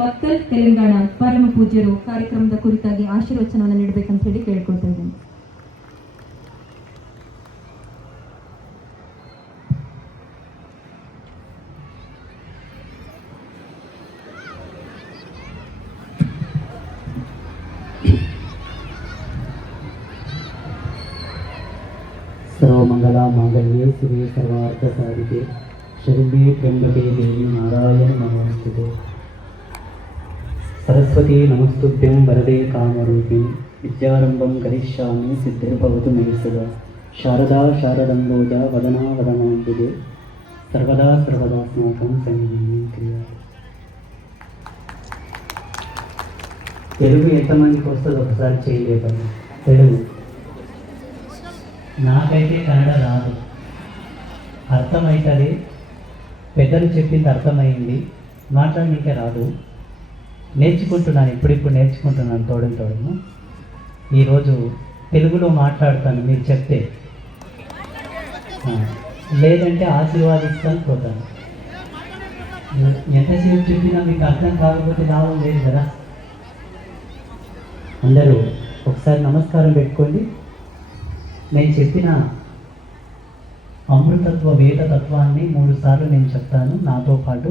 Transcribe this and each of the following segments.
ಮಕ್ಕಲ್ ತೆಲಂಗಾಣ ಪರಮ ಪೂಜ್ಯರು ಕಾರ್ಯಕ್ರಮದ ಕುರಿತಾಗಿ ಆಶೀರ್ವಚನವನ್ನು ನೀಡಬೇಕಂತ ಹೇಳಿ ಕೇಳ್ಕೊಳ್ತಾ ಇದ್ದೇನೆ. सर्वमंगला मांगल्ये शिवे सर्वार्थ साधिके शरण्ये त्र्यंबके देवी नारायण नमोस्तुते. सरस्वती नमस्तुभ्यं वरदे कामरूपिणी विद्यारंभं करिष्यामि सिद्धिर्भवतु मे सदा. शारदा शारदम्बोजा वदना वदनाम्बुजे सर्वदा सर्वदास्माकं सन्निधिं क्रिया. తెలుగు ఎంతమందికి వస్తుందో ఒకసారి చేయలేదండి. తెలుగు నాకైతే కన్నడ రాదు, అర్థమవుతుంది, పెద్దలు చెప్పింది అర్థమైంది, మాట్లాడడానికి రాదు. నేర్చుకుంటున్నాను, ఇప్పుడిప్పుడు నేర్చుకుంటున్నాను తోడును. ఈరోజు తెలుగులో మాట్లాడతాను, మీరు చెప్తే, లేదంటే ఆశీర్వాదిస్తాను పోతాను. ఎంతసేపు చెప్పినా మీకు అర్థం కాకపోతే లాభం లేదు కదా. అందరూ ఒకసారి నమస్కారం పెట్టుకోండి. నేను చెప్పిన అమృతత్వ వేదతత్వాన్ని 3 సార్లు నేను చెప్తాను నాతో పాటు.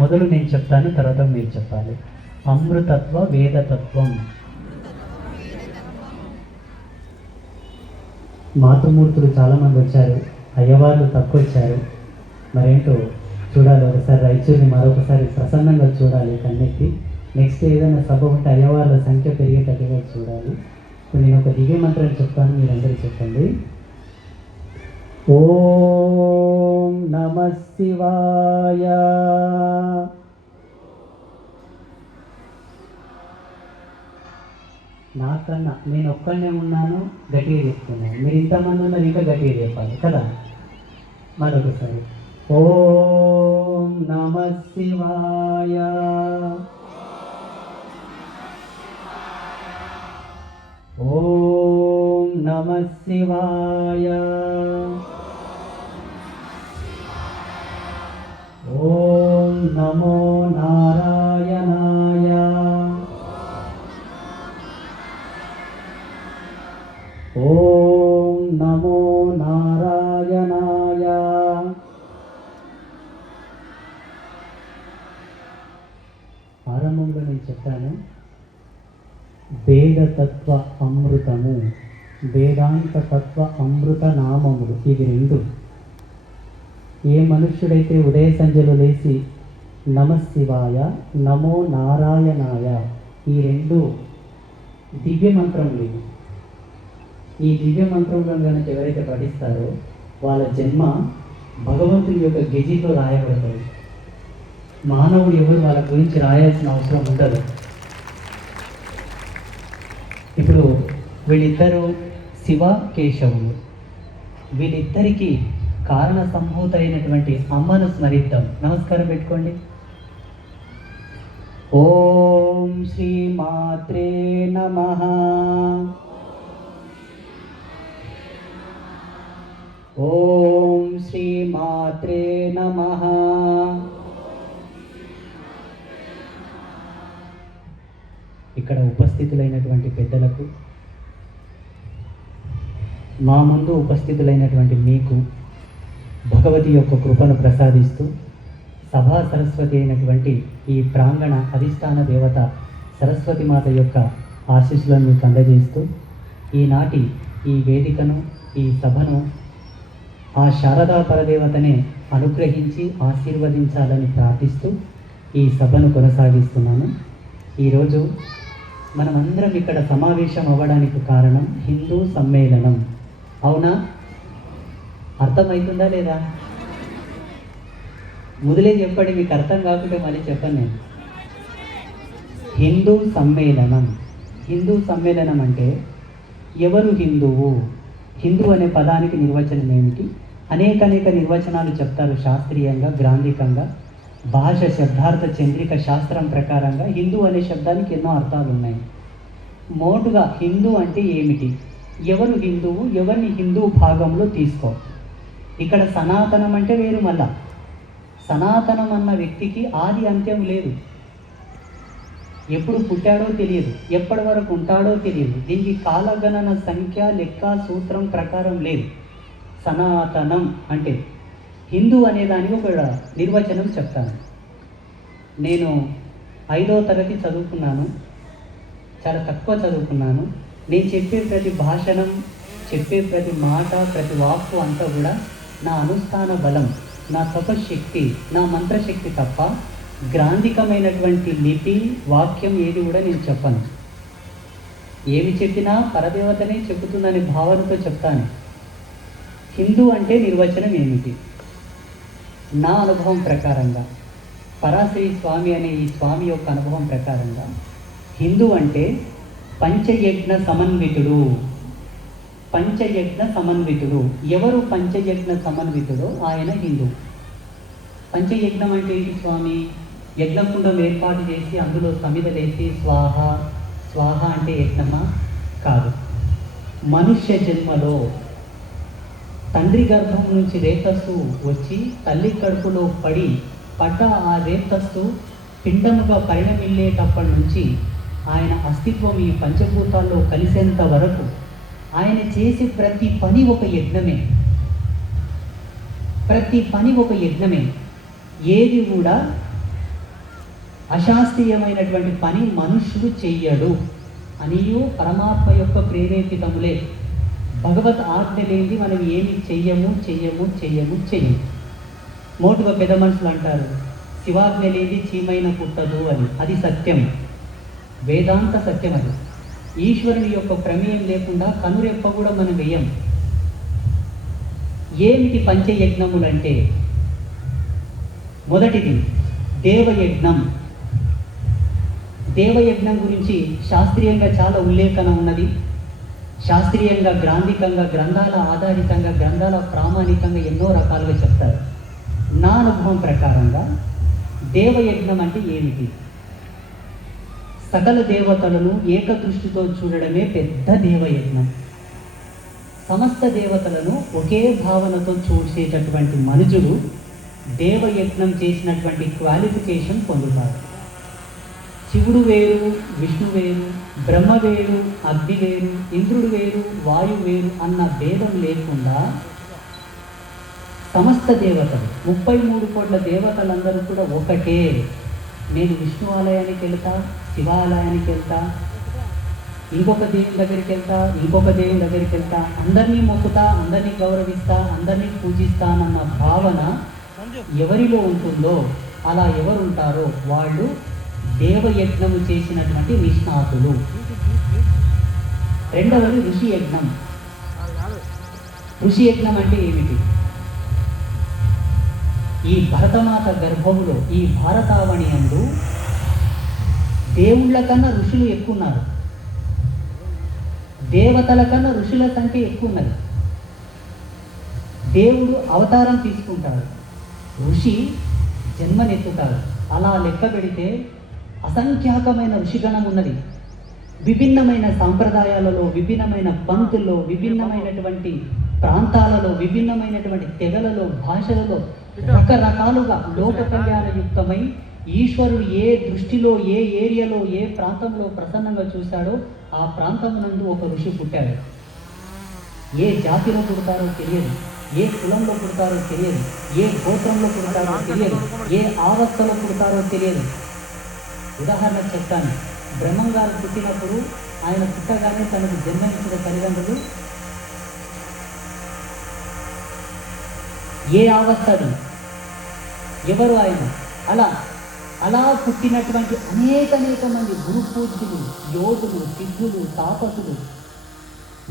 మొదలు నేను చెప్తాను, తర్వాత మీరు చెప్పాలి. అమృతత్వ వేదతత్వం. మాతృమూర్తులు చాలామంది వచ్చారు, అయ్యవార్లు తక్కువ వచ్చారు. మరేంటో చూడాలి, ఒకసారి రైచూరిని మరొకసారి ప్రసన్నంగా చూడాలి కన్నెత్తి. నెక్స్ట్ ఏదైనా సభ ఉంటే అయ్యవార్ల సంఖ్య పెరిగేటట్టుగా చూడాలి. ఇప్పుడు నేను ఒక దివ్య మంత్రం చెప్తాను, మీరందరూ చెప్పండి. ఓం నమః శివాయ. నాకన్నా నేను ఒక్కనే ఉన్నాను, గట్టిగా చెప్తున్నాను. మీరు ఇంతమంది ఉన్నారు, ఇంకా గట్టిగా చెప్పాలి కదా. మరొకసారి ఓం నమః శివాయ. ఓం నమః శివాయ. ఓం నమో నారాయణాయ. ఓం నమో నారాయణాయ. ఆరంభంలో నేను చెప్పాను, వేదతత్వ అమృతము, వేదాంత తత్వ అమృత నామములు, ఇవి 2. ఏ మనుష్యుడైతే ఉదయ సంధ్యలో లేచి నమః శివాయ, నమో నారాయణాయ, ఈ 2 దివ్య మంత్రములు. ఈ దివ్య మంత్రంలో కనుక ఎవరైతే పఠిస్తారో వాళ్ళ జన్మ భగవంతుని యొక్క గెజిలో రాయబడతారు. మానవుడు ఎవరు వాళ్ళ గురించి రాయాల్సిన అవసరం ఉండదు. ఇప్పుడు వీళ్ళిద్దరూ శివ కేశవులు, వీళ్ళిద్దరికీ కారణ సంభూత అయినటువంటి అమ్మను స్మరిద్దాం. నమస్కారం పెట్టుకోండి. ఓం శ్రీ మాత్రే నమః. ఓం శ్రీ మాత్రే నమః. ఇక్కడ ఉపస్థితులైనటువంటి పెద్దలకు, మా ముందు ఉపస్థితులైనటువంటి మీకు భగవతి యొక్క కృపను ప్రసాదిస్తూ, సభా సరస్వతి అయినటువంటి ఈ ప్రాంగణ అధిష్టాన దేవత సరస్వతి మాత యొక్క ఆశీస్సులను మీకు అందజేస్తూ, ఈనాటి ఈ వేదికను, ఈ సభను ఆ శారదా పరదేవతనే అనుగ్రహించి ఆశీర్వదించాలని ప్రార్థిస్తూ ఈ సభను కొనసాగిస్తున్నాను. ఈరోజు మనమందరం ఇక్కడ సమావేశం అవ్వడానికి కారణం హిందూ సమ్మేళనం. అవునా? అర్థమవుతుందా లేదా? మొదలే చెప్పండి, మీకు అర్థం కాకుంటే మళ్ళీ చెప్పండి. నేను హిందూ సమ్మేళనం. హిందూ సమ్మేళనం అంటే ఎవరు హిందువు? హిందూ అనే పదానికి నిర్వచనం ఏమిటి? అనేక నిర్వచనాలు చెప్తారు శాస్త్రీయంగా, గ్రాంధికంగా. భాష శబ్దార్థ చంద్రిక శాస్త్రం ప్రకారంగా హిందూ అనే శబ్దానికి ఎన్నో అర్థాలు ఉన్నాయి. మోటుగా హిందూ అంటే ఏమిటి, ఎవరు హిందువు, ఎవరిని హిందూ భాగంలో తీసుకో. ఇక్కడ సనాతనం అంటే వేరు. మళ్ళా సనాతనం అన్న వ్యక్తికి ఆది అంత్యం లేదు. ఎప్పుడు పుట్టాడో తెలియదు, ఎప్పటి వరకు ఉంటాడో తెలియదు. దీనికి కాలగణన సంఖ్య లెక్క సూత్రం ప్రకారం లేదు. సనాతనం అంటే హిందూ అనే దానికి ఒక నిర్వచనం చెప్తాను. నేను 5వ తరగతి చదువుకున్నాను, చాలా తక్కువ చదువుకున్నాను. నేను చెప్పే ప్రతి భాషణం, చెప్పే ప్రతి మాట, ప్రతి వాక్కు అంతా కూడా నా అనుష్ఠాన బలం, నా తపశక్తి, నా మంత్రశక్తి తప్ప గ్రాంధికమైనటువంటి లిపి వాక్యం ఏది కూడా నేను చెప్పను. ఏమి చెప్పినా పరదేవతనే చెబుతుందనే భావనతో చెప్తాను. హిందూ అంటే నిర్వచనం ఏమిటి? నా అనుభవం ప్రకారంగా, పరాశ్రీ స్వామి అనే ఈ స్వామి యొక్క అనుభవం ప్రకారంగా హిందూ అంటే పంచయజ్ఞ సమన్వితుడు. పంచయజ్ఞ సమన్వితుడు. ఎవరు పంచయజ్ఞ సమన్వితుడో ఆయన హిందూ. పంచయజ్ఞం అంటే ఏంటి స్వామి? యజ్ఞకుండం ఏర్పాటు చేసి అందులో సమిదలేసి స్వాహ స్వాహ అంటే యజ్ఞమా? కాదు. మనుష్య జన్మలో తండ్రి గర్భం నుంచి రేతస్సు వచ్చి తల్లి కడుపులో పడ్డ ఆ రేతస్సు పిండముగా పరిణమిల్లేటప్పటి నుంచి ఆయన అస్తిత్వం ఈ పంచభూతాల్లో కలిసేంత వరకు ఆయన చేసే ప్రతి పని ఒక యజ్ఞమే. ప్రతి పని ఒక యజ్ఞమే. ఏది కూడా అశాస్త్రీయమైనటువంటి పని మనుష్యుడు చెయ్యడు అనియు పరమాత్మ యొక్క ప్రేరేపితములే. భగవత్ ఆజ్ఞ లేనిది మనం ఏమి చెయ్యము. మోటుగా పెద్ద మనుషులు అంటారు, శివాజ్ఞ లేనిది చీమైన పుట్టదు అని. అది సత్యం, వేదాంత సత్యం. అది ఈశ్వరుని యొక్క ప్రమేయం లేకుండా కనురెప్ప కూడా మనం వేయం. ఏమిటి పంచయజ్ఞములంటే? మొదటిది దేవయజ్ఞం. దేవయజ్ఞం గురించి శాస్త్రీయంగా చాలా ఉల్లేఖన ఉన్నది. శాస్త్రీయంగా, గ్రాంధికంగా, గ్రంథాల ఆధారితంగా, గ్రంథాల ప్రామాణికంగా ఎన్నో రకాలుగా చెప్తారు. నా అనుభవం ప్రకారంగా దేవయజ్ఞం అంటే ఏమిటి? సకల దేవతలను ఏకదృష్టితో చూడడమే పెద్ద దేవయజ్ఞం. సమస్త దేవతలను ఒకే భావనతో చూసేటటువంటి మనుజుడు దేవయజ్ఞం చేసినటువంటి క్వాలిఫికేషన్ పొందుతారు. శివుడు వేరు, విష్ణు వేరు, బ్రహ్మ వేరు, అగ్ని వేరు, ఇంద్రుడు వేరు, వాయు వేరు అన్న భేదం లేకుండా సమస్త దేవతలు 33 కోట్ల దేవతలందరూ కూడా ఒకటే. నేను విష్ణు ఆలయానికి వెళ్తా, శివాలయానికి వెళ్తా, ఇంకొక దేవుని దగ్గరికి వెళ్తా, ఇంకొక దేవుని దగ్గరికి వెళ్తా, అందరినీ మొక్కుతా, అందరినీ గౌరవిస్తా, అందరినీ పూజిస్తానన్న భావన ఎవరిలో ఉంటుందో, అలా ఎవరు ఉంటారో వాళ్ళు దేవయజ్ఞము చేసినటువంటి నిష్ణాతులు. రెండవది ఋషి యజ్ఞం. ఋషి యజ్ఞం అంటే ఏమిటి? ఈ భరతమాత గర్భములో, ఈ భారతావణియందు దేవుళ్ళ కన్నా ఋషులు ఎక్కువ ఉన్నారు. దేవతల కన్నా ఋషుల సంఖ్య ఎక్కువ ఉన్నది. దేవుడు అవతారం తీసుకుంటాడు, ఋషి జన్మనెత్తుతాడు. అలా లెక్క పెడితే అసంఖ్యాకమైన ఋషిగణం ఉన్నది. విభిన్నమైన సాంప్రదాయాలలో, విభిన్నమైన పంక్తుల్లో, విభిన్నమైనటువంటి ప్రాంతాలలో, విభిన్నమైనటువంటి తెగలలో, భాషలలో రకరకాలుగా లోక కళ్యాణయుక్తమై ఈశ్వరుడు ఏ దృష్టిలో, ఏ ఏరియాలో, ఏ ప్రాంతంలో ప్రసన్నంగా చూశాడో ఆ ప్రాంతమునందు ఒక ఋషి పుట్టాడు. ఏ జాతిలో పుడతారో తెలియదు, ఏ కులంలో పుడతారో తెలియదు, ఏ గోత్రంలో పుడతారో తెలియదు, ఏ ఆవస్థలో పుడతారో తెలియదు. ఉదాహరణ చెప్తాను. బ్రహ్మంగారు పుట్టినప్పుడు ఆయన పుట్టగానే తనకు జన్మనిచ్చిన తల్లిదండ్రులు ఏ ఆవస్థలు, ఎవరు ఆయన, అలా పుట్టినటువంటి అనేక మంది గురు పూజ్యులు, యోధులు, సిద్ధులు, తాపసులు,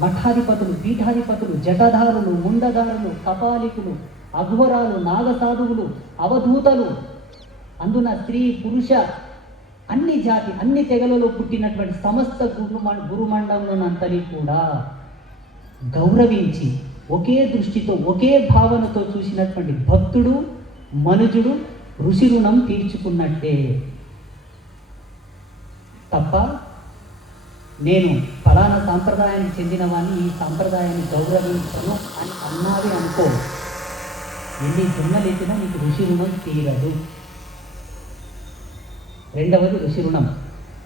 మఠాధిపతులు, పీఠాధిపతులు, జటధారులు, ముండదారులు, కపాలికులు, అఘోరాలు, నాగసాధువులు, అవధూతలు, అందున స్త్రీ పురుష అన్ని జాతి, అన్ని తెగలలో పుట్టినటువంటి సమస్త గురుమండంలోనంతని కూడా గౌరవించి ఒకే దృష్టితో, ఒకే భావనతో చూసినటువంటి భక్తుడు, మనుజుడు ఋషి రుణం తీర్చుకున్నట్టే. తప్ప నేను ఫలానా సాంప్రదాయానికి చెందిన వాడిని, ఈ సాంప్రదాయాన్ని గౌరవించను అని అన్నాది అనుకో, ఎన్ని జన్మలెత్తినా నీకు ఋషి రుణం తీరదు. రెండవది ఋషి రుణం.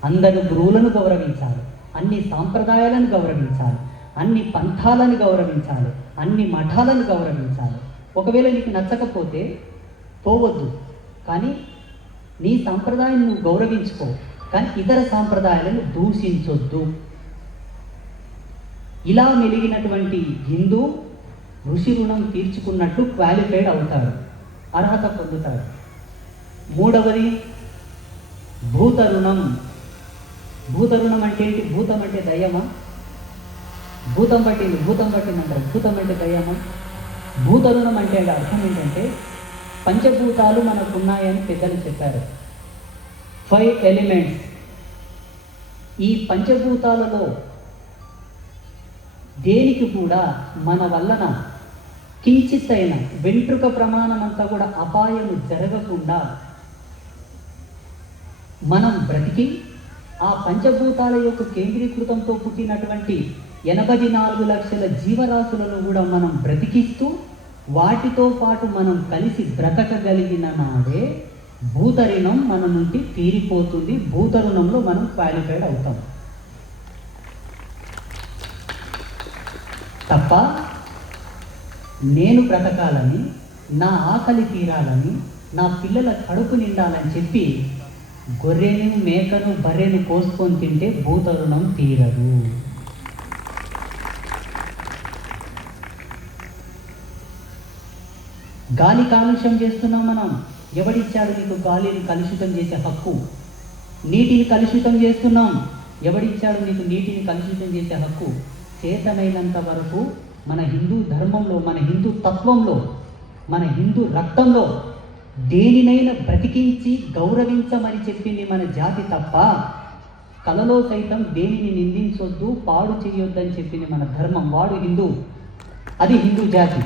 అందరు గురువులను గౌరవించాలి, అన్ని సాంప్రదాయాలను గౌరవించాలి, అన్ని పంథాలను గౌరవించాలి, అన్ని మఠాలను గౌరవించాలి. ఒకవేళ నీకు నచ్చకపోతే పోవద్దు, కానీ నీ సాంప్రదాయం నువ్వు గౌరవించుకో, కానీ ఇతర సాంప్రదాయాలను దూషించొద్దు. ఇలా మెలిగినటువంటి హిందూ ఋషి రుణం తీర్చుకున్నట్టు క్వాలిఫైడ్ అవుతాడు, అర్హత పొందుతాడు. మూడవది భూత రుణం. భూత రుణం అంటే ఏంటి? భూతం అంటే దయ్యమా? భూతం పట్టింది అంటారు. భూతం అంటే దయ్యమా? భూత రుణం అంటే అర్థం ఏంటంటే పంచభూతాలు మనకున్నాయని పెద్దలు చెప్పారు. 5 ఎలిమెంట్స్. ఈ పంచభూతాలలో దేనికి కూడా మన వలన కించిత్తైన వెంట్రుక ప్రమాణం అంతా కూడా అపాయము జరగకుండా మనం బ్రతికి ఆ పంచభూతాల యొక్క కేంద్రీకృతంతో పుట్టినటువంటి 84 లక్షల జీవరాశులను కూడా మనం బ్రతికిస్తూ వాటితో పాటు మనం కలిసి బ్రతకగలిగిన నాడే భూతరుణం మన నుండి తీరిపోతుంది. భూతరుణంలో మనం క్వాలిఫైడ్ అవుతాం. తప్ప నేను బ్రతకాలని, నా ఆకలి తీరాలని, నా పిల్లల కడుపు నిండాలని చెప్పి గొర్రెను, మేకను, బర్రెను కోసుకొని తింటే భూతరుణం తీరదు. గాలి కాలుష్యం చేస్తున్నాం మనం. ఎవడిచ్చాడు నీకు గాలిని కలుషితం చేసే హక్కు? నీటిని కలుషితం చేస్తున్నాం. ఎవడిచ్చాడు నీకు నీటిని కలుషితం చేసే హక్కు? చేతనైనంత వరకు మన హిందూ ధర్మంలో, మన హిందూ తత్వంలో, మన హిందూ రక్తంలో దేనినైనా బ్రతికించి గౌరవించమని చెప్పింది మన జాతి తప్ప కలలో సైతం దేనిని నిందించొద్దు, పాడు చేయొద్దని చెప్పింది మన ధర్మం. వాడు హిందూ, అది హిందూ జాతి.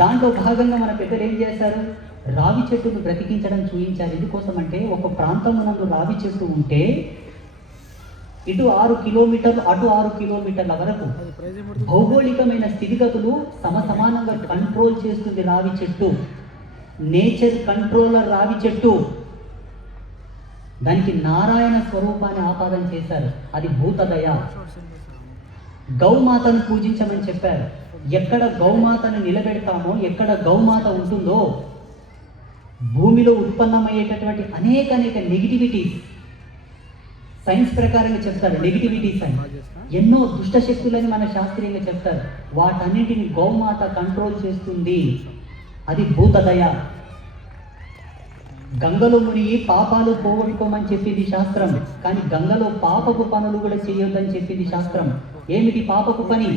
దాంట్లో భాగంగా మన పెద్దలు ఏం చేశారు? రావి చెట్టును బ్రతికించడం చూపించారు. ఎందుకోసం అంటే ఒక ప్రాంతమునందు రావి చెట్టు ఉంటే ఇటు 6 కిలోమీటర్లు, అటు 6 కిలోమీటర్ల వరకు భౌగోళికమైన స్థితిగతులు సమానంగా కంట్రోల్ చేస్తుంది రావి చెట్టు. నేచర్ కంట్రోలర్ రావి చెట్టు. దానికి నారాయణ స్వరూపాన్ని ఆపాదన చేశారు. అది భూతదయ. గౌమాతను పూజించమని చెప్పారు. ఎక్కడ గౌమాతను నిలబెడతామో, ఎక్కడ గౌమాత ఉంటుందో భూమిలో ఉత్పన్నమయ్యేటటువంటి అనేక నెగిటివిటీస్, సైన్స్ ప్రకారంగా చెప్తారు నెగిటివిటీస్ అని, ఎన్నో దుష్ట శక్తులని మన శాస్త్రీయంగా చెప్తారు. వాటన్నిటిని గౌమాత కంట్రోల్ చేస్తుంది. అది భూతదయ. గంగలో మునిగి పాపాలు పోగొట్టుకోమని చెప్పింది శాస్త్రం, కానీ గంగలో పాపపు పనులు కూడా చేయొద్దని చెప్పింది శాస్త్రం. ఏమిటి పాపపు పని?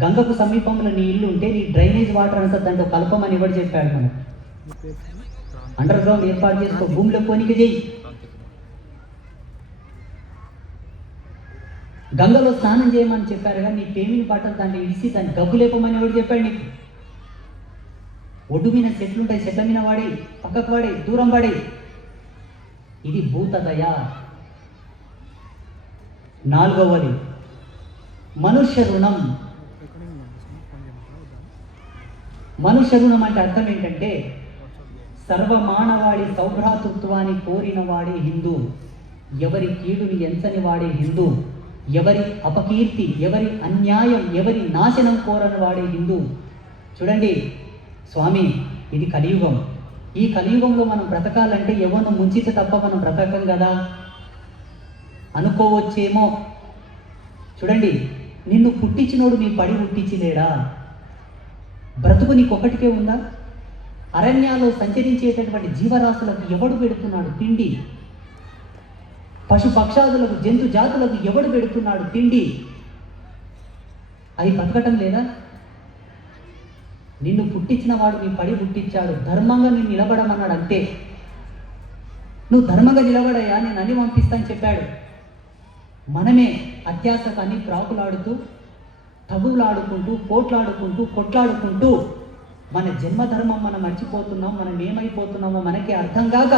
గంగకు సమీపంలో నీ ఇల్లు ఉంటే నీ డ్రైనేజ్ వాటర్ అంతా దాంట్లో కలపమని ఎవరు చెప్పాడు? మనం అండర్ గ్రౌండ్ ఏర్పాటు చేసుకో, భూమిలో పోనీకి చేయి. గంగలో స్నానం చేయమని చెప్పారు, కానీ నీ పేమిని బట్టలు దాన్ని ఇడిసి దాన్ని గబ్బు లేపమని ఎవరు చెప్పాడు నీకు? ఒడ్డు మీద చెట్లు ఉంటాయి, చెట్ల మీద వాడే, పక్కకు వాడే, దూరం వాడే. ఇది భూతదయ. నాలుగవది మనుష్య రుణం. మనుష్య రుణం అంటే అర్థం ఏంటంటే సర్వమానవాడి సౌభ్రాతృత్వాన్ని కోరిన వాడే హిందూ, ఎవరి కీడుని ఎంచని వాడే హిందూ, ఎవరి అపకీర్తి, ఎవరి అన్యాయం, ఎవరి నాశనం కోరని వాడే హిందూ. చూడండి స్వామి, ఇది కలియుగం. ఈ కలియుగంలో మనం బ్రతకాలంటే ఎవరిని ముంచితే తప్ప మనం బ్రతకం కదా అనుకోవచ్చేమో. చూడండి, నిన్ను పుట్టించినోడు నీ పడి పుట్టించలేడా? బ్రతుకు నీకొకటికే ఉందా? అరణ్యాల్లో సంచరించేటటువంటి జీవరాశులకు ఎవడు పెడుతున్నాడు తిండి? పశు పక్షాదులకు, జంతు జాతులకు ఎవడు పెడుతున్నాడు తిండి? అవి బతకటం లేదా? నిన్ను పుట్టించిన వాడు నీ పడి పుట్టించాడు, ధర్మంగా నేను నిలబడమన్నాడు అంతే. నువ్వు ధర్మంగా నిలబడయా, నేను అన్ని పంపిస్తాను చెప్పాడు. మనమే అత్యాశకు అన్ని ప్రాకులాడుతూ, తగులాడుకుంటూ, పోట్లాడుకుంటూ, కొట్లాడుకుంటూ మన జన్మధర్మం మనం మర్చిపోతున్నాం. మనం ఏమైపోతున్నామో మనకే అర్థం కాక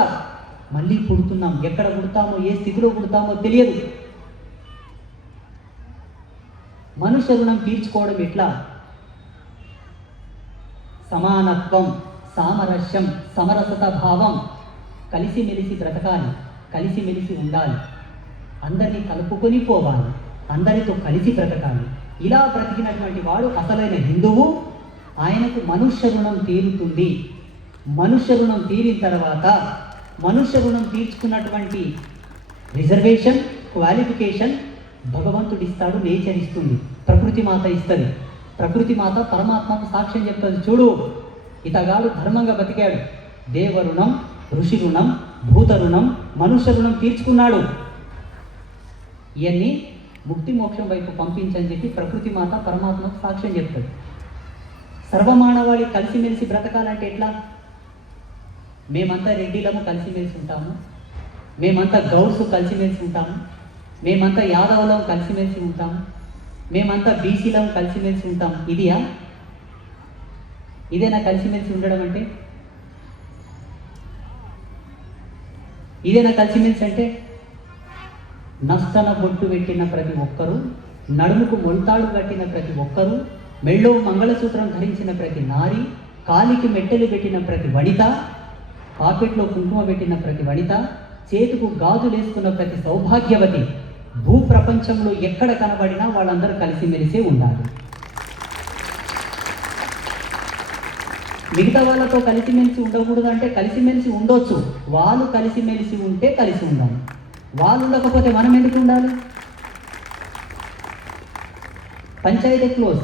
మళ్ళీ పుడుతున్నాం. ఎక్కడ పుడతామో, ఏ స్థితిలో పుడతామో తెలియదు. మనుష్య రుణం తీర్చుకోవడం ఎట్లా? సమానత్వం, సామరస్యం, సమరసత భావం, కలిసిమెలిసి బ్రతకాలి. కలిసిమెలిసి ఉండాలి, అందరినీ కలుపుకొని పోవాలి, అందరితో కలిసి బ్రతకాలి. ఇలా బ్రతికినటువంటి వాడు అసలైన హిందువు. ఆయనకు మనుష్య రుణం తీరుతుంది. మనుష్య రుణం తీరిన తర్వాత మనుష్య రుణం తీర్చుకున్నటువంటి రిజర్వేషన్, క్వాలిఫికేషన్ భగవంతుడు ఇస్తాడు, నేచర్ ఇస్తుంది, ప్రకృతి మాత ఇస్తుంది. ప్రకృతి మాత పరమాత్మకు సాక్ష్యం చెప్తుంది, చూడు ఇతగాడు ధర్మంగా బతికాడు, దేవ రుణం, ఋషి రుణం, భూత రుణం, మనుష్య రుణం తీర్చుకున్నాడు, ఇవన్నీ ముక్తి మోక్షం వైపు పంపించని చెప్పి ప్రకృతి మాత పరమాత్మకు సాక్ష్యం చెప్తుంది. సర్వమానవాళి కలిసిమెలిసి బ్రతకాలంటే ఎట్లా? మేమంతా రెడ్డిలము కలిసిమెలిసి ఉంటాము, మేమంతా గౌడ్స్ కలిసిమెలిసి ఉంటాము, మేమంతా యాదవులం కలిసిమెలిసి ఉంటాము, మేమంతా బీసీలం కలిసిమెలిసి ఉంటాం. ఇదేనా కలిసిమెలిసి ఉండడం అంటే? ఇదేనా కలిసిమెలిసి అంటే? నస్తన బొట్టు పెట్టిన ప్రతి ఒక్కరూ, నడుముకు మొల్తాడు కట్టిన ప్రతి ఒక్కరూ, మెళ్ళో మంగళసూత్రం ధరించిన ప్రతి నారి, కాలికి మెట్టెలు పెట్టిన ప్రతి వనిత, పాకెట్లో కుంకుమ పెట్టిన ప్రతి వనిత, చేతుకు గాజులేసుకున్న ప్రతి సౌభాగ్యవతి, భూప్రపంచంలో ఎక్కడ కనబడినా వాళ్ళందరూ కలిసిమెలిసే ఉండాలి. మిగతా వాళ్ళతో కలిసిమెలిసి ఉండకూడదు అంటే కలిసిమెలిసి ఉండొచ్చు, వాళ్ళు కలిసిమెలిసి ఉంటే కలిసి ఉండాలి. వాళ్ళు ఉండకపోతే మనం ఎందుకు ఉండాలి? పంచాయతీ క్లోజ్.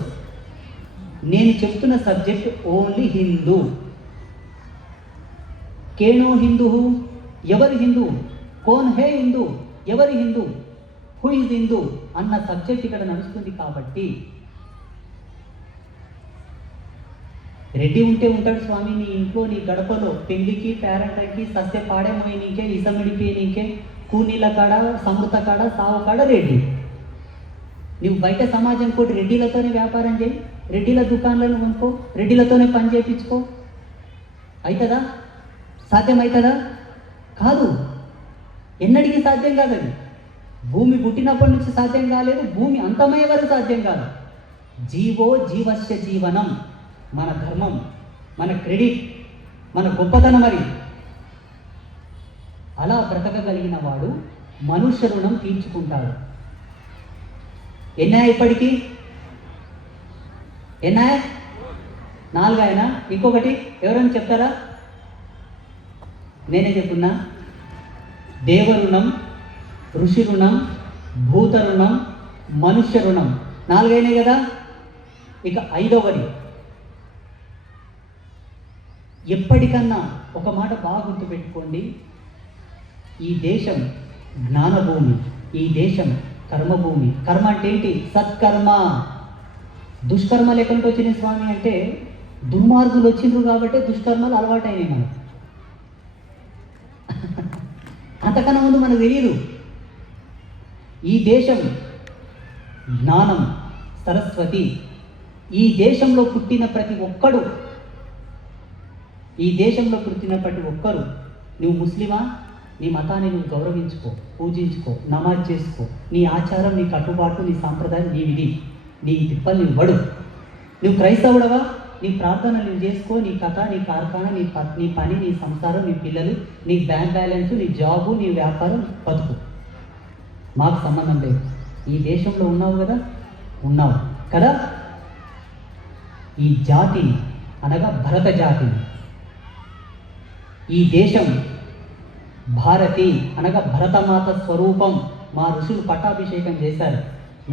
నేను చెప్తున్న సబ్జెక్ట్ ఓన్లీ హిందూ. కేనో హిందూ, ఎవరు హిందూ, కోన్ హే హిందూ, ఎవరి హిందూ, హూ ఇస్ హిందూ అన్న సబ్జెక్ట్ ఇక్కడ నడుస్తుంది. కాబట్టి రెడ్డి ఉంటే ఉంటాడు స్వామి నీ ఇంట్లో, నీ గడపలో, పెళ్లికి, పేరంటకి, సస్య పాడేమోయి నీకే, ఇసమిడిపి నీకే, కూనీల కాడ, సమృత కాడ, సావు కాడ రెడ్డి. నువ్వు బయట సమాజం కోటి రెడ్డిలతోనే వ్యాపారం చేయి, రెడ్డిల దుకాణాలను కొనుక్కో, రెడ్డిలతోనే పని చేయించుకో. అవుతుందా? సాధ్యమవుతుందా? కాదు, ఎన్నటికీ సాధ్యం కాదు. అది భూమి పుట్టినప్పటి నుంచి సాధ్యం కాలేదు, భూమి అంతమయ్యే వరకు సాధ్యం కాదు. జీవో జీవస్య జీవనం మన ధర్మం, మన క్రెడిట్, మన గొప్పతనం. మరి అలా బ్రతకగలిగిన వాడు మనుష్య రుణం తీర్చుకుంటాడు. ఎన్నాయ ఇప్పటికీ? ఎన్నాయ? 4 ఆయన. ఇంకొకటి ఎవరైనా చెప్తారా? నేనే చెప్పున్నా. దేవ రుణం, ఋషి రుణం, భూత రుణం, మనుష్య రుణం. 4 అయినాయి కదా. ఇక 5వది ఎప్పటికన్నా ఒక మాట బాగా గుర్తుపెట్టుకోండి. ఈ దేశం జ్ఞానభూమి, ఈ దేశం కర్మభూమి. కర్మ అంటే ఏంటి? సత్కర్మ. దుష్కర్మలు ఎక్కడికి వచ్చినాయి స్వామి అంటే దుర్మార్గులు వచ్చిండ్రు కాబట్టి దుష్కర్మలు అలవాటైనాయి మనకు. అంతకన్నా ముందు మనకు తెలియదు. ఈ దేశం జ్ఞానం, సరస్వతి. ఈ దేశంలో పుట్టిన ప్రతి ఒక్కడు, ఈ దేశంలో పుట్టిన ప్రతి ఒక్కరు, నువ్వు ముస్లిమా, నీ మతాన్ని నువ్వు గౌరవించుకో, పూజించుకో, నమాజ్ చేసుకో, నీ ఆచారం, నీ కట్టుబాటు, నీ సాంప్రదాయం, నీ విధి, నీ తిప్పలు నువ్వు వడు. నువ్వు క్రైస్తవుడవా, నీ ప్రార్థనలు నువ్వు చేసుకో, నీ కథ, నీ కార్ఖానా, నీ పని, నీ సంసారం, నీ పిల్లలు, నీ బ్యాంక్ బ్యాలెన్స్, నీ జాబు, నీ వ్యాపారం, బతుకు. మాకు సంబంధం లేదు. ఈ దేశంలో ఉన్నావు కదా, ఉన్నావు కదా. ఈ జాతిని అనగా భరత జాతిని, ఈ దేశం భారతి అనగా భరతమాత స్వరూపం. మా ఋషులు పట్టాభిషేకం చేశారు.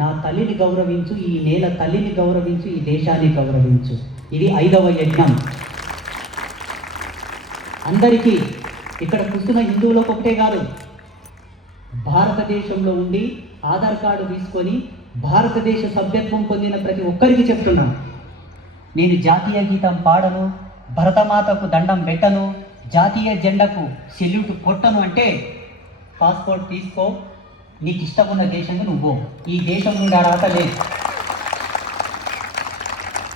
నా తల్లిని గౌరవించు, ఈ నేల తల్లిని గౌరవించు, ఈ దేశాన్ని గౌరవించు. ఇది 5వ యజ్ఞం. అందరికీ ఇక్కడ కూర్చున్న హిందువులకు ఒకటే కాదు, భారతదేశంలో ఉండి ఆధార్ కార్డు తీసుకొని భారతదేశ సభ్యత్వం పొందిన ప్రతి ఒక్కరికి చెప్తున్నాను, నేను జాతీయ గీతం పాడను, భరతమాతకు దండం పెట్టను, జాతీయ జెండాకు సెల్యూట్ కొట్టను అంటే పాస్పోర్ట్ తీసుకో, నీకు ఇష్టమున్న దేశంగా నువ్వు. ఈ దేశం నుండి అర్హత లేదు.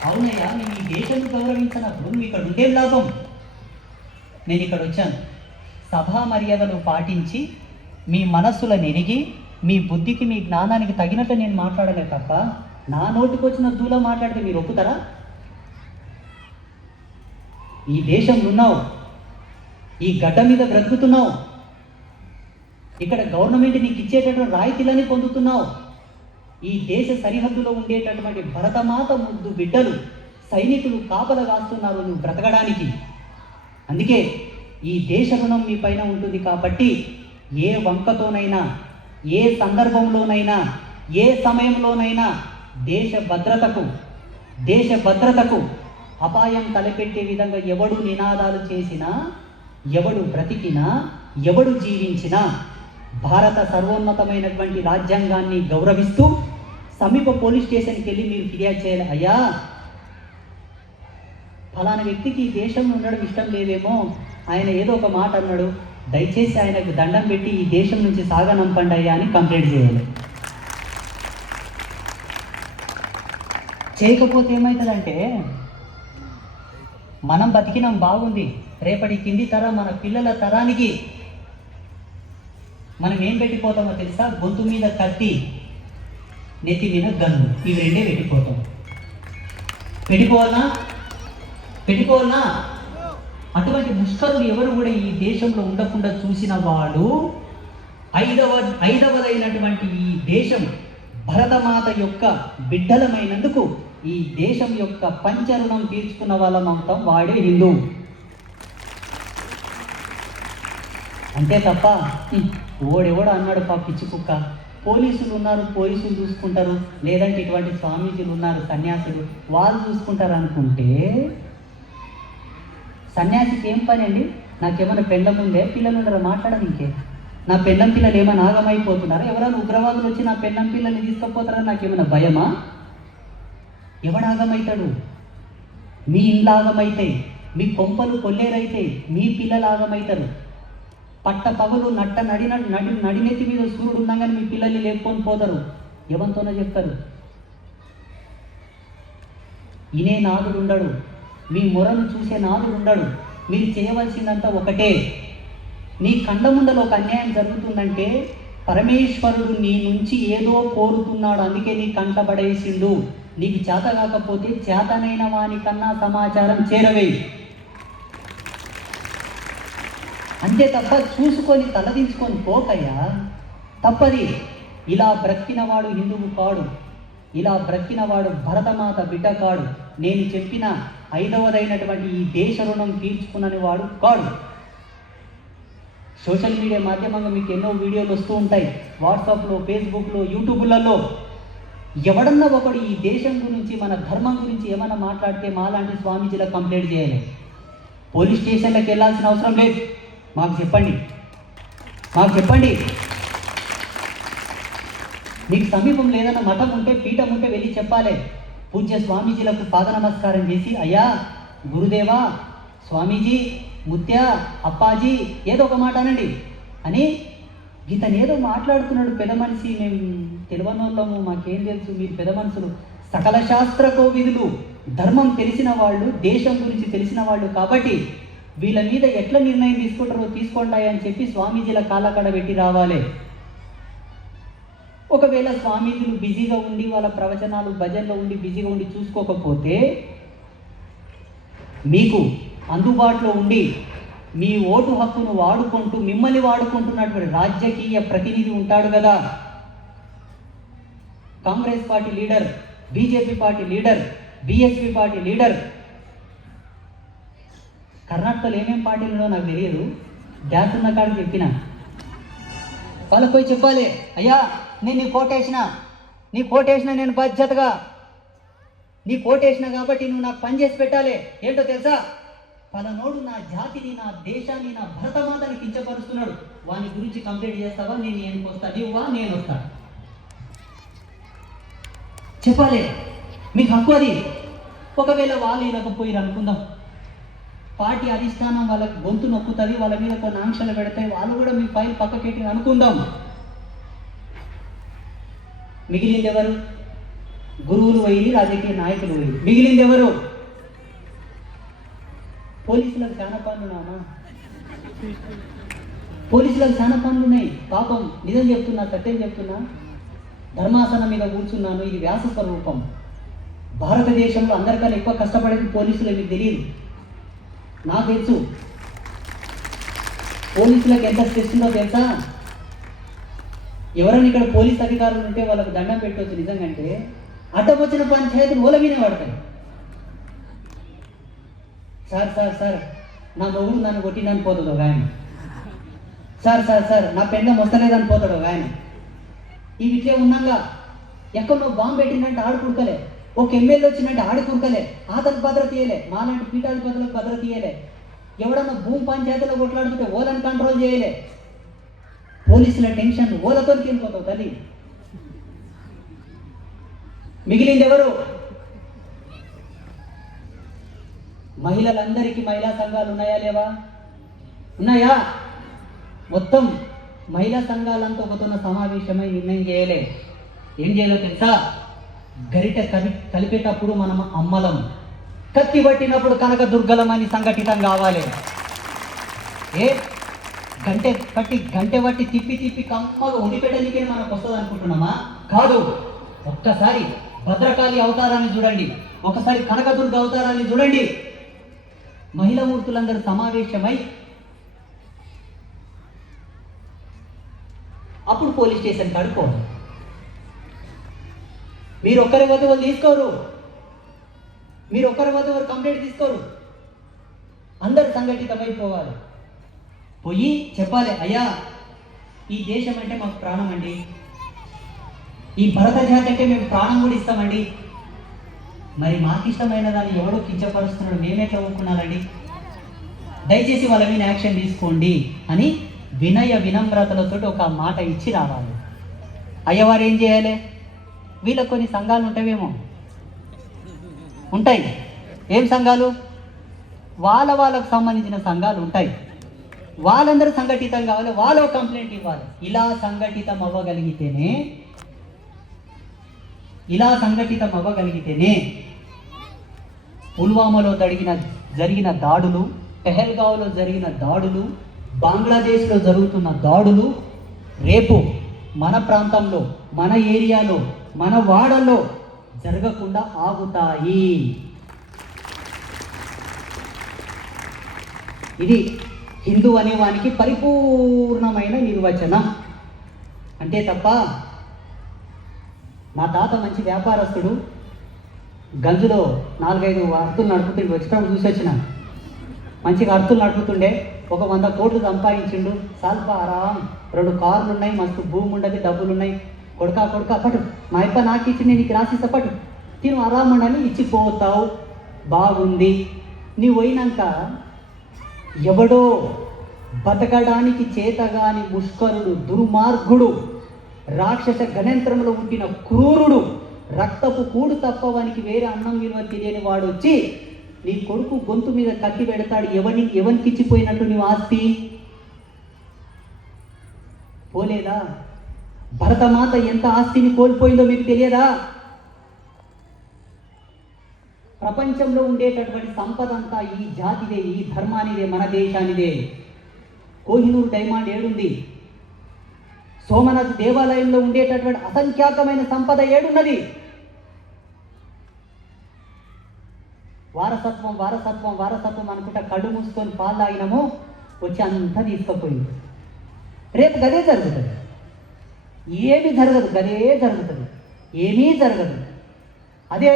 అవునయ్యా, నేను ఈ దేశం గౌరవించినప్పుడు నువ్వు ఇక్కడ ఉండే లాభం. నేను ఇక్కడ వచ్చాను, సభా మర్యాదలు పాటించి మీ మనస్సులను ఎరిగి మీ బుద్ధికి, మీ జ్ఞానానికి తగినట్టు నేను మాట్లాడలే తప్ప నా నోటికి వచ్చిన దూలో మాట్లాడితే మీరు ఒప్పుతారా? ఈ దేశంలో ఉన్నావు, ఈ గడ్డ మీద బ్రతుకుతున్నావు, ఇక్కడ గవర్నమెంట్ నీకు ఇచ్చేటటువంటి రాయితీలని పొందుతున్నావు. ఈ దేశ సరిహద్దులో ఉండేటటువంటి భరతమాత ముద్దు బిడ్డలు సైనికులు కాపలా కాస్తున్నారు నువ్వు బ్రతకడానికి. అందుకే ఈ దేశ రుణం మీ పైన ఉంటుంది కాబట్టి ఏ వంకతోనైనా, ఏ సందర్భంలోనైనా, ఏ సమయంలోనైనా దేశ భద్రతకు అపాయం తలపెట్టే విధంగా ఎవడు నినాదాలు చేసినా, ఎవడు బ్రతికినా, ఎవడు జీవించినా భారత సర్వోన్నతమైనటువంటి రాజ్యాంగాన్ని గౌరవిస్తూ సమీప పోలీస్ స్టేషన్కి వెళ్ళి మీరు ఫిర్యాదు చేయాలి. అయ్యా, ఫలానా వ్యక్తికి ఈ దేశంలో ఉండడం ఇష్టం లేదేమో, ఆయన ఏదో ఒక మాట అన్నాడు, దయచేసి ఆయనకు దండం పెట్టి ఈ దేశం నుంచి సాగనంపండి అయ్యా అని కంప్లైంట్ చేయాలి. చేయకపోతే ఏమవుతుందంటే మనం బతికినాం బాగుంది, రేపటి కింది తరం మన పిల్లల తరానికి మనం ఏం పెట్టిపోతామో తెలుసా? గొంతు మీద కత్తి, నెత్తి మీద గన్ను, ఇవి రెండే పెట్టిపోతాం. పెట్టుకోవాలనా? అటువంటి ముష్కరులు ఎవరు కూడా ఈ దేశంలో ఉండకుండా చూసిన వాడు ఐదవదైనటువంటి ఈ దేశం భరతమాత యొక్క బిడ్డలమైనందుకు ఈ దేశం యొక్క పంచరుణం తీర్చుకున్న వాళ్ళం అవుతాం. వాడే హిందూ. అంతే తప్ప ఓడెవడో అన్నాడు పా పిచ్చి కుక్క, పోలీసులు ఉన్నారు, పోలీసులు చూసుకుంటారు, లేదంటే ఇటువంటి స్వామీజీలు ఉన్నారు, సన్యాసులు, వాళ్ళు చూసుకుంటారు అనుకుంటే సన్యాసికి ఏం పని అండి? నాకేమైనా పెండం ఉందే, పిల్లలు ఉండరా మాట్లాడదు? ఇంకే నా పెండం పిల్లలు ఏమైనా ఆగమైపోతున్నారా? ఎవరైనా ఉగ్రవాదులు వచ్చి నా పెండం పిల్లల్ని తీసుకుపోతారా? నాకేమైనా భయమా? ఎవడాగమవుతాడు? మీ ఇండ్లు ఆగమైతాయి, మీ కొంపలు కొల్లేరైతాయి, మీ పిల్లలు ఆగమవుతారు. పట్ట పగలు నడినెత్తి మీద సూర్యుడు ఉన్నాగానే మీ పిల్లల్ని లేపుకొని పోతారు. ఎవరితోనో చెప్తారు. ఇనే నాదుడు ఉండడు, మీ మొరను చూసే నాదుడు ఉండడు. మీరు చేయవలసిందంతా ఒకటే. నీ కళ్ళ ముందర ఒక అన్యాయం జరుగుతుందంటే పరమేశ్వరుడు నీ నుంచి ఏదో కోరుతున్నాడు, అందుకే నీ కంటబడేసిండు. నీకు చేత కాకపోతే చేతనైన వానికన్నా సమాచారం చేరవేయి. అంతే తప్ప చూసుకొని తలదించుకొని పోకయ్యా, తప్పది. ఇలా బ్రతికినవాడు హిందువు కాడు, ఇలా బ్రతికినవాడు భరతమాత బిడ్డ కాడు. నేను చెప్పిన ఐదవదైనటువంటి ఈ దేశ రుణం తీర్చుకున్నని వాడు కాడు. సోషల్ మీడియా మాధ్యమంగా మీకు ఎన్నో వీడియోలు వస్తూ ఉంటాయి, వాట్సాప్లో, ఫేస్బుక్లో, యూట్యూబ్లలో. ఎవడన్నా ఒకడు ఈ దేశం గురించి, మన ధర్మం గురించి ఏమైనా మాట్లాడితే మాలాంటి స్వామీజీలకు కంప్లైంట్ చేయాలి. పోలీస్ స్టేషన్లకు వెళ్ళాల్సిన అవసరం లేదు. మాకు చెప్పండి. మీకు సమీపంలో ఏదైనా మఠం ఉంటే, పీఠం ఉంటే వెళ్ళి చెప్పాలి. పూజ్య స్వామీజీలకు పాద నమస్కారం చేసి, అయ్యా గురుదేవా, స్వామీజీ, ముత్య, అప్పాజీ, ఏదో ఒక మాట అనండి అని. ఇతను ఏదో మాట్లాడుతున్నాడు పెద్ద మనిషి, మేము తెలియనోళ్ళము, మాకేం తెలుసు, మీరు పెద్ద మనుషులు, సకల శాస్త్ర కోవిదులు, ధర్మం తెలిసిన వాళ్ళు, దేశం గురించి తెలిసిన వాళ్ళు కాబట్టి వీళ్ళ మీద ఎట్లా నిర్ణయం తీసుకుంటారో తీసుకోండి అని చెప్పి స్వామీజీల కాళ్ళకడ పెట్టి రావాలి. ఒకవేళ స్వామీజీలు బిజీగా ఉండి, వాళ్ళ ప్రవచనాలు భజనలో ఉండి బిజీగా ఉండి చూసుకోకపోతే, మీకు అందుబాటులో ఉండి మీ ఓటు హక్కును వాడుకుంటూ మిమ్మల్ని వాడుకుంటున్నటువంటి రాజకీయ ప్రతినిధి ఉంటాడు కదా, Congress party leader, BJP party leader, BSP party leader. కర్ణాటకలో ఏమేం పార్టీలు నాకు తెలియదు, డ్యాన్స్ ఉన్న కాడికి చెప్పిన వాళ్ళకి పోయి చెప్పాలి, అయ్యా నేను నీ కోటేసిన నేను బాధ్యతగా నీ కోటేసిన కాబట్టి నువ్వు నాకు పని చేసి పెట్టాలి. ఏంటో తెలుసా? పలనోడు నా జాతిని, నా దేశాన్ని, నా భరతమాతని కించపరుస్తున్నాడు, వాని గురించి కంప్లైంట్ చేస్తావా? నేను వస్తా, నీవా నేను వస్తా. చెప్పాలి, మీకు హక్కు అది. ఒకవేళ వాళ్ళు ఇవ్వకపోయి అనుకుందాం, పార్టీ అధిష్టానం వాళ్ళకి గొంతు నొక్కుతుంది, వాళ్ళ మీద కొన్ని ఆంక్షలు పెడతాయి, వాళ్ళు కూడా మీ ఫైల్ పక్కకెట్టి అనుకుందాం. మిగిలింది ఎవరు? గురువులు పోయి, రాజకీయ నాయకులు పోయి, మిగిలింది ఎవరు? పోలీసులకు చాలా పనులున్నామా? పోలీసులకు చాలా పనులు ఉన్నాయి. పాపం నిజం చెప్తున్నా, సత్యం చెప్తున్నా, ధర్మాసనం మీద కూర్చున్నాను, ఇది వ్యాస స్వరూపం. భారతదేశంలో అందరికన్నా ఎక్కువ కష్టపడేది పోలీసులు, మీకు తెలియదు, నాకు తెలుసు. పోలీసులకు ఎంత స్ట్రెస్ ఉందో తెలుసా? ఎవరైనా ఇక్కడ పోలీస్ అధికారులు ఉంటే వాళ్ళకు దండం పెట్టవచ్చు. నిజంగంటే అడ్డం వచ్చిన పంచాయతీలు ఓల వినే పడతాయి. సార్ సార్ సార్ నా మొగుడు నన్ను కొట్టినని పోతాడు ఒక ఆయన. సార్ సార్ సార్ నా పెళ్ళం వస్తలేదని పోతాడు ఒక ఆయన. ఇవి ఇట్లే ఉన్నాగా ఎక్కడో బాంబు పెట్టిందంటే ఆడు కుడకలే, ఒక ఎమ్మెల్యే వచ్చిందంటే ఆడి కుడకలే, అతనికి భద్రత ఇయ్యలే, మాలాంటి పీఠాధిపతులకు భద్రత ఇయ్యలే, ఎవడన్నా భూమి పంచాయతీలో కొట్లాడుతుంటే ఓలని కంట్రోల్ చేయలే, పోలీసుల టెన్షన్ ఓలతో వెళ్ళిపోతావు తల్లి. మిగిలింది ఎవరు? మహిళలందరికీ మహిళా సంఘాలు ఉన్నాయా లేవా? ఉన్నాయా? మొత్తం మహిళా సంఘాలంతా ఒకతోన సమావేశమై నిర్ణయం చేయలే. ఏం చేయాలో తెలుసా? గరిట కలిపేటప్పుడు మనం అమ్మలం, కత్తి పట్టినప్పుడు కనక దుర్గలమని సంఘటితం కావాలి. గంటె బట్టి తిప్పి తిప్పి కమ్మగా ఉండిపెట్టడానికే మనకు వస్తుంది అనుకుంటున్నామా? కాదు. ఒక్కసారి భద్రకాళి అవతారాన్ని చూడండి, ఒకసారి కనకదుర్గ అవతారాన్ని చూడండి. మహిళా మూర్తులందరూ సమావేశమై అప్పుడు పోలీస్ స్టేషన్ కడుకోవాలి. మీరు ఒక్కరి వద్ద వాళ్ళు తీసుకోరు, మీరు ఒక్కరి వద్ద వారు కంప్లైంట్ తీసుకోరు. అందరు సంఘటితమైపోవాలి. పోయి చెప్పాలి, అయ్యా ఈ దేశం అంటే మాకు ప్రాణం అండి, ఈ భరత జాతి అంటే మేము ప్రాణం కూడా ఇస్తామండి, మరి మాకు ఇష్టమైన దాన్ని ఎవడో కించపరుస్తున్నాడు, మేమెట్లా ఊరుకున్నారండి, దయచేసి వాళ్ళ మీద యాక్షన్ తీసుకోండి అని వినయ వినమ్రతలతో ఒక మాట ఇచ్చి రావాలి. అయ్యవారు ఏం చేయాలి? వీళ్ళకి కొన్ని సంఘాలు ఉంటావేమో, ఉంటాయి. ఏం సంఘాలు? వాళ్ళకు సంబంధించిన సంఘాలు ఉంటాయి. వాళ్ళందరూ సంఘటితం కావాలి, వాళ్ళు కంప్లైంట్ ఇవ్వాలి. ఇలా సంఘటితం అవ్వగలిగితేనే పుల్వామాలో జరిగిన దాడులు, పెహల్గావ్లో జరిగిన దాడులు, బంగ్లాదేశ్లో జరుగుతున్న దాడులు రేపు మన ప్రాంతంలో, మన ఏరియాలో, మన వాడల్లో జరగకుండా ఆగుతాయి. ఇది హిందూ అనేవానికి పరిపూర్ణమైన నిర్వచనం. అంతే తప్ప మా తాత మంచి వ్యాపారస్తుడు, గంజులో 4-5 అర్తులు నడుపుతుండే, వచ్చేటప్పుడు చూసి వచ్చిన మంచిగా అర్తులు నడుపుతుండే, ఒక 100 కోట్లు సంపాదించిండు. సాల్పా ఆరాం, 2 కార్లు ఉన్నాయి, మస్తు భూమి ఉండదు, డబ్బులు ఉన్నాయి. కొడుకా పట్టు, మా అప్ప నాకు ఇచ్చి నేను నీకు రాసిస్తా, పట్టు తిను ఆరాం ఉండని ఇచ్చిపోతావు. బాగుంది. నీ పోయినాక ఎవడో బతకడానికి చేతగాని ముష్కరుడు, దుర్మార్గుడు, రాక్షస గణేంత్రంలో ఉండిన క్రూరుడు, రక్తపు కూడు తప్ప వానికి వేరే అన్నం విలువ తెలియని వాడు వచ్చి నీ కొడుకు గొంతు మీద కత్తి పెడతాడు. ఎవరికి ఇచ్చిపోయినట్టు నీవు ఆస్తి పోలేదా? భరతమాత ఎంత ఆస్తిని కోల్పోయిందో మీకు తెలియదా? ప్రపంచంలో ఉండేటటువంటి సంపద అంతా ఈ జాతిదే, ఈ ధర్మానిదే, మన దేశానిదే. కోహినూర్ డైమండ్ ఏడుంది? సోమనాథ్ దేవాలయంలో ఉండేటటువంటి అసంఖ్యాకమైన సంపద ఏడున్నది? వారసత్వం అనుకుంటా కళ్ళు మూసుకొని పాలు తాగినాము, వచ్చి అంతా తీసుకుపోయింది. రేపు గదే జరుగుతుంది. ఏమీ జరగదు, గదే జరుగుతుంది. ఏమీ జరగదు. అదే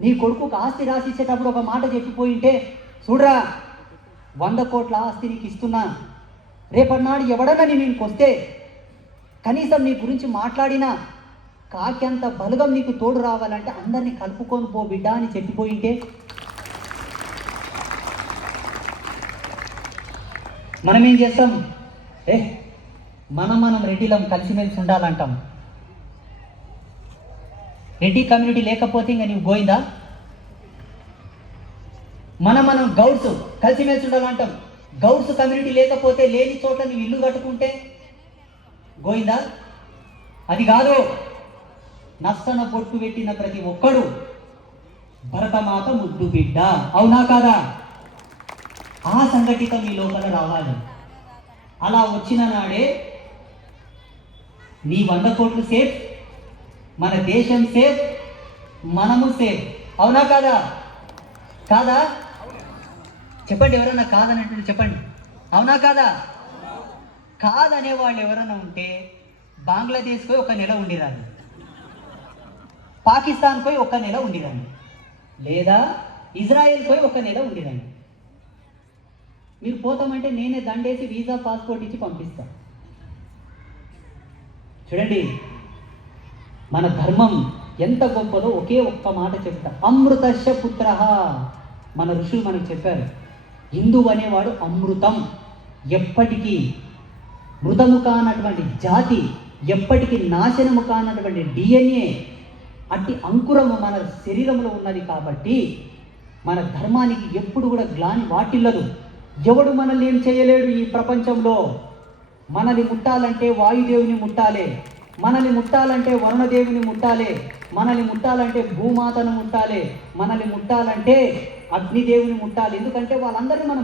నీ కొడుకుకు ఆస్తి రాసిచ్చేటప్పుడు ఒక మాట చెప్పిపోయింటే, చూడరా 100 కోట్ల ఆస్తి నీకు ఇస్తున్నా, రేపటి నాడు ఎవడన్నా నీకు వస్తే కనీసం నీ గురించి మాట్లాడినా కాకి అంత బలగం నీకు తోడు రావాలంటే అందరినీ కలుపుకొని పో బిడ్డ అని చెప్పిపోయింటే, మనం ఏం చేస్తాం? మనం రెడ్డిలం కలిసిమెలిసి ఉండాలంటాం. రెడ్డి కమ్యూనిటీ లేకపోతే ఇంకా నీవు గోయిందా? మనం గౌడ్స్ కలిసిమెలిసి ఉండాలంటాం. గౌడ్స్ కమ్యూనిటీ లేకపోతే, లేని చోట్ల నీవు ఇల్లు కట్టుకుంటే గోయిందా? అది కాదు. నస్తన పొట్టు పెట్టిన ప్రతి ఒక్కడు భరతమాత ముద్దు బిడ్డ, అవునా కాదా? ఆ సంఘటితం మీ లోపల రావాలి. అలా వచ్చిన నాడే నీ 100 కోట్లు సేఫ్, మన దేశం సేఫ్, మనము సేఫ్, అవునా కాదా? కాదా? చెప్పండి, ఎవరన్నా కాదనంటే చెప్పండి, అవునా కాదా? కాదనే వాళ్ళు ఎవరైనా ఉంటే బంగ్లాదేశ్ పోయి ఒక నెల ఉండిరాను, పాకిస్తాన్ పోయి ఒక నెల ఉండిరాను, లేదా ఇజ్రాయెల్ పోయి ఒక నెల ఉండిరాను. మీరు పోతామంటే నేనే దండేసి వీసా పాస్పోర్ట్ ఇచ్చి పంపిస్తాను. చూడండి మన ధర్మం ఎంత గొప్పదో ఒకే ఒక్క మాట చెప్తా, అమృతస్య పుత్ర. మన ఋషులు మనకు చెప్పారు, హిందువు అనేవాడు అమృతం, ఎప్పటికీ మృతము కానటువంటి జాతి, ఎప్పటికీ నాశనము కానటువంటి DNA, అట్టి అంకురము మన శరీరంలో ఉన్నది. కాబట్టి మన ధర్మానికి ఎప్పుడు కూడా గ్లాని వాటిల్లదు. ఎవడు మనల్ని ఏం చేయలేడు ఈ ప్రపంచంలో. మనల్ని ముట్టాలంటే వాయుదేవుని ముట్టాలే, మనల్ని ముట్టాలంటే వరుణదేవుని ముట్టాలే, మనల్ని ముట్టాలంటే భూమాతను ముట్టాలే, మనల్ని ముట్టాలంటే అగ్నిదేవుని ముట్టాలి. ఎందుకంటే వాళ్ళందరినీ మనం